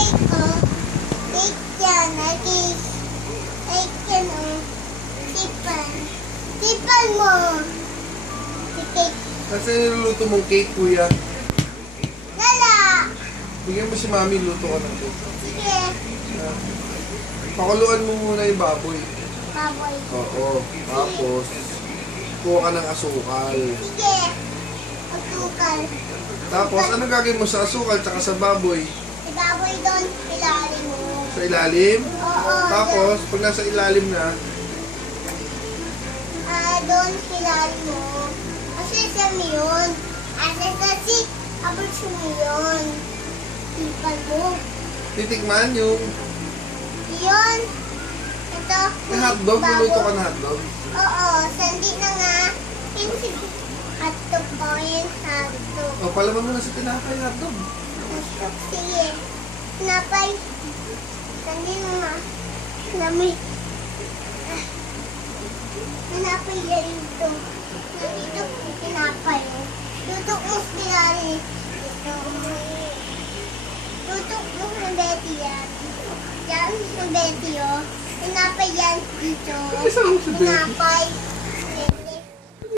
cake ko. Cake yan. Ay, cake. Cake yan, oh. Tipan. Tipan mo. Si cake. Kasi niluluto mong cake, kuya. Lala. Bigyan mo si mami, luto ka ng cake. Sige. Pakuluan mo muna yung baboy. Baboy. Oo. Tapos, kuha ka ng asukal. Sige. Asukal. Tapos, ano gagawin mo sa asukal tsaka sa baboy? Si baboy doon. Ilalim mo. Sa ilalim? Oo. Tapos, pag nasa ilalim na, Doon ilalim mo. Kasi sa yun. Asa sa sik. Abot sa yun. Tipan mo. titikman yung Yun. Ito. hotdog. Luluto ka ng hotdog. Oo. Sandi na nga. Pinsig. Hotdog po yun. Hotdog. O, palaman mo na sa tinapay hotdog. Hotdog. Sige. Napay. Sandi na nga. Lamig. Tinapay yan ito. Nandito po tinapay. Tutok mo sa tinapay. Ito. Tutok mo sa Betty yan. Yan sa Betty, oh. Tinapay yan dito. Isa mo si Betty. Tinapay.